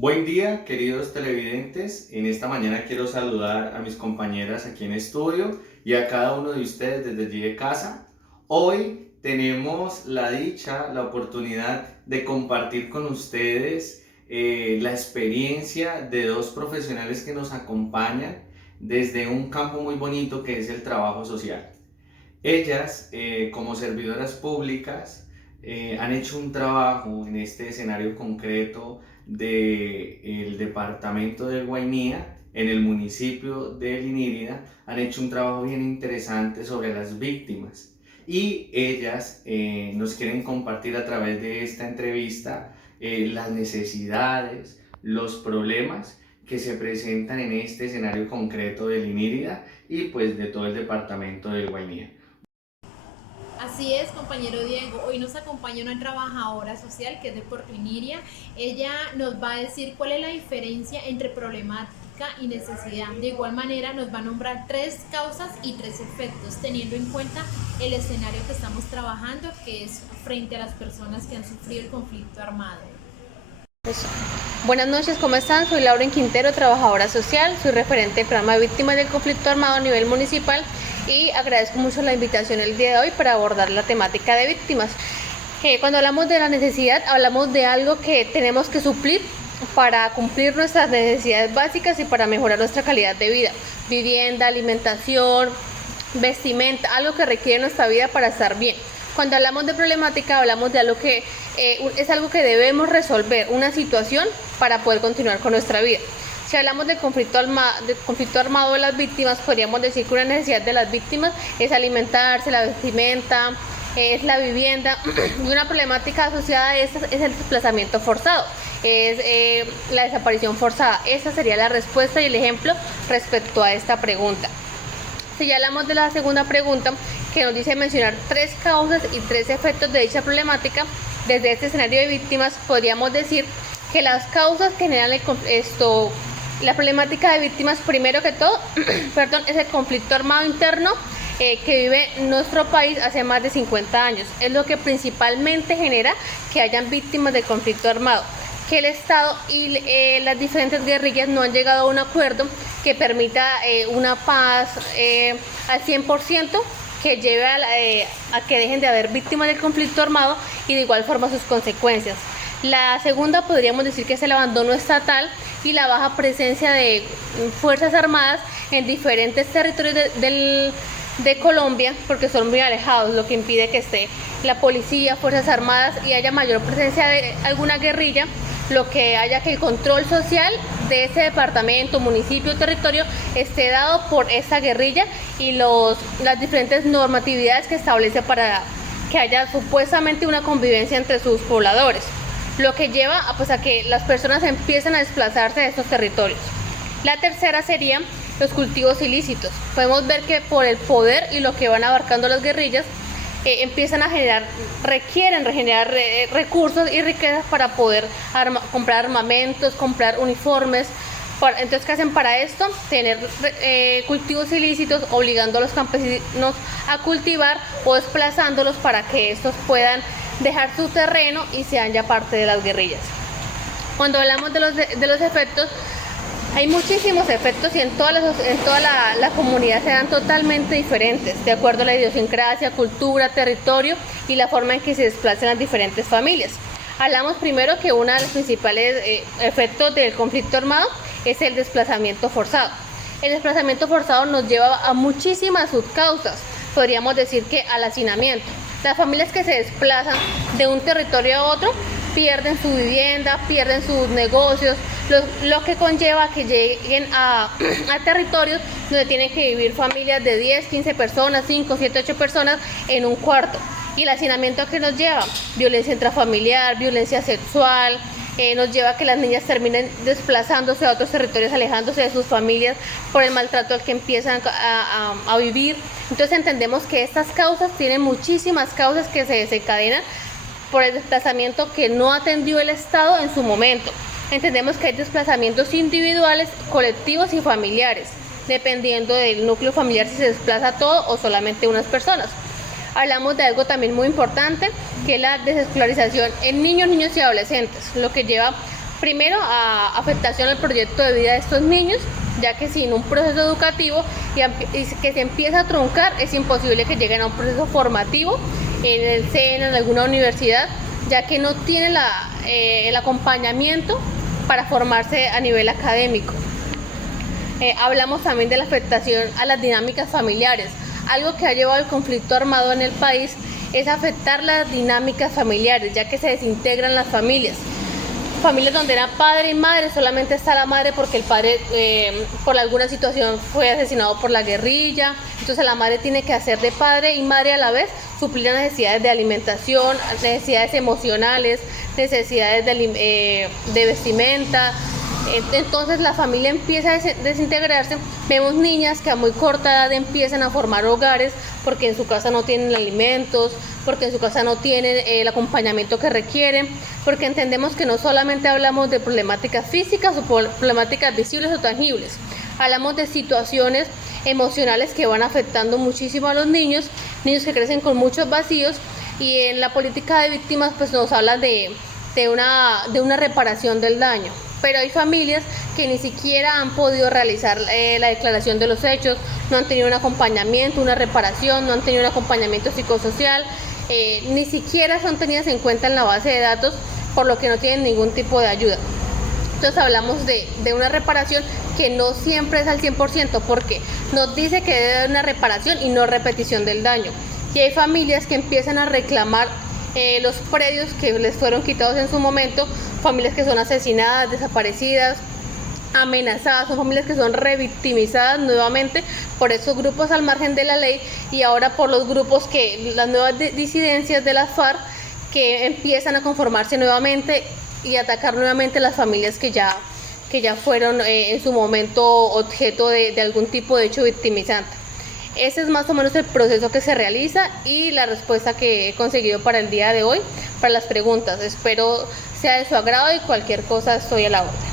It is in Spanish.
Buen día, queridos televidentes. En esta mañana quiero saludar a mis compañeras aquí en estudio y a cada uno de ustedes desde allí de casa. Hoy tenemos la dicha, la oportunidad de compartir con ustedes la experiencia de dos profesionales que nos acompañan desde un campo muy bonito que es el trabajo social. Ellas, como servidoras públicas, han hecho un trabajo en este escenario concreto del departamento de Guainía, en el municipio de Linírida, han hecho un trabajo bien interesante sobre las víctimas. Y ellas nos quieren compartir a través de esta entrevista las necesidades, los problemas que se presentan en este escenario concreto de Linírida y pues de todo el departamento del Guainía. Así es, compañero Diego. Hoy nos acompaña una trabajadora social que es de Puerto Iniria. Ella nos va a decir cuál es la diferencia entre problemática y necesidad. De igual manera nos va a nombrar 3 causas y 3 efectos, teniendo en cuenta el escenario que estamos trabajando, que es frente a las personas que han sufrido el conflicto armado. Buenas noches, ¿cómo están? Soy Lauren Quintero, trabajadora social, soy referente del programa de víctimas del conflicto armado a nivel municipal y agradezco mucho la invitación el día de hoy para abordar la temática de víctimas. Cuando hablamos de la necesidad, hablamos de algo que tenemos que suplir para cumplir nuestras necesidades básicas y para mejorar nuestra calidad de vida. Vivienda, alimentación, vestimenta, algo que requiere nuestra vida para estar bien. Cuando hablamos de problemática, hablamos de algo que es algo que debemos resolver, una situación para poder continuar con nuestra vida. Si hablamos del conflicto armado de las víctimas, podríamos decir que una necesidad de las víctimas es alimentarse, la vestimenta, es la vivienda, y una problemática asociada a esta es el desplazamiento forzado, es la desaparición forzada. Esa sería la respuesta y el ejemplo respecto a esta pregunta. Si ya hablamos de la segunda pregunta, que nos dice mencionar 3 causas y 3 efectos de dicha problemática, desde este escenario de víctimas podríamos decir que las causas que generan la problemática de víctimas, primero que todo, perdón, es el conflicto armado interno que vive nuestro país hace más de 50 años. Es lo que principalmente genera que hayan víctimas de conflicto armado, que el Estado y las diferentes guerrillas no han llegado a un acuerdo que permita una paz al 100%, que lleve a que dejen de haber víctimas del conflicto armado y de igual forma sus consecuencias. La segunda podríamos decir que es el abandono estatal y la baja presencia de fuerzas armadas en diferentes territorios de Colombia, porque son muy alejados, lo que impide que esté la policía, fuerzas armadas y haya mayor presencia de alguna guerrilla, lo que haya que el control social de ese departamento, municipio, territorio esté dado por esta guerrilla y las diferentes normatividades que establece para que haya supuestamente una convivencia entre sus pobladores, lo que lleva a que las personas empiecen a desplazarse de estos territorios. La tercera sería los cultivos ilícitos. Podemos ver que por el poder y lo que van abarcando las guerrillas, empiezan a requieren generar recursos y riquezas para poder comprar armamentos, comprar uniformes. Entonces, ¿qué hacen para esto? Tener cultivos ilícitos, obligando a los campesinos a cultivar o desplazándolos para que estos puedan dejar su terreno y sean ya parte de las guerrillas. Cuando hablamos de los efectos, hay muchísimos efectos y en toda la comunidad se dan totalmente diferentes, de acuerdo a la idiosincrasia, cultura, territorio y la forma en que se desplazan las diferentes familias. Hablamos primero que uno de los principales efectos del conflicto armado es el desplazamiento forzado. El desplazamiento forzado nos lleva a muchísimas subcausas. Podríamos decir que al hacinamiento. Las familias que se desplazan de un territorio a otro pierden su vivienda, pierden sus negocios, lo que conlleva a que lleguen a territorios donde tienen que vivir familias de 10, 15 personas, 5, 7, 8 personas en un cuarto. Y el hacinamiento que nos lleva, violencia intrafamiliar, violencia sexual, nos lleva a que las niñas terminen desplazándose a otros territorios, alejándose de sus familias por el maltrato al que empiezan a vivir. Entonces entendemos que estas causas tienen muchísimas causas que se desencadenan por el desplazamiento que no atendió el Estado en su momento. Entendemos que hay desplazamientos individuales, colectivos y familiares, dependiendo del núcleo familiar si se desplaza todo o solamente unas personas. Hablamos de algo también muy importante, que es la desescolarización en niños y adolescentes, lo que lleva Primero, afectación al proyecto de vida de estos niños, ya que sin un proceso educativo y que se empieza a truncar, es imposible que lleguen a un proceso formativo en el SENA, en alguna universidad, ya que no tienen el acompañamiento para formarse a nivel académico. Hablamos también de la afectación a las dinámicas familiares. Algo que ha llevado el conflicto armado en el país es afectar las dinámicas familiares, ya que se desintegran las familias. Familias donde era padre y madre, solamente está la madre porque el padre por alguna situación fue asesinado por la guerrilla, entonces la madre tiene que hacer de padre y madre a la vez, suplir las necesidades de alimentación, necesidades emocionales, necesidades de vestimenta. Entonces la familia empieza a desintegrarse. Vemos niñas que a muy corta edad empiezan a formar hogares porque en su casa no tienen alimentos, porque en su casa no tienen el acompañamiento que requieren, porque entendemos que no solamente hablamos de problemáticas físicas o problemáticas visibles o tangibles, hablamos de situaciones emocionales que van afectando muchísimo a los niños que crecen con muchos vacíos, y en la política de víctimas pues nos habla de una reparación del daño. Pero hay familias que ni siquiera han podido realizar la declaración de los hechos, no han tenido un acompañamiento, una reparación, no han tenido un acompañamiento psicosocial, ni siquiera son tenidas en cuenta en la base de datos, por lo que no tienen ningún tipo de ayuda. Entonces hablamos de una reparación que no siempre es al 100%, porque nos dice que debe haber una reparación y no repetición del daño. Y hay familias que empiezan a reclamar los predios que les fueron quitados en su momento, familias que son asesinadas, desaparecidas, amenazadas, son familias que son revictimizadas nuevamente por esos grupos al margen de la ley, y ahora por los grupos las nuevas disidencias de las FARC, que empiezan a conformarse nuevamente y atacar nuevamente las familias que ya fueron en su momento objeto de algún tipo de hecho victimizante. Ese es más o menos el proceso que se realiza y la respuesta que he conseguido para el día de hoy, para las preguntas. Espero sea de su agrado y cualquier cosa estoy a la orden.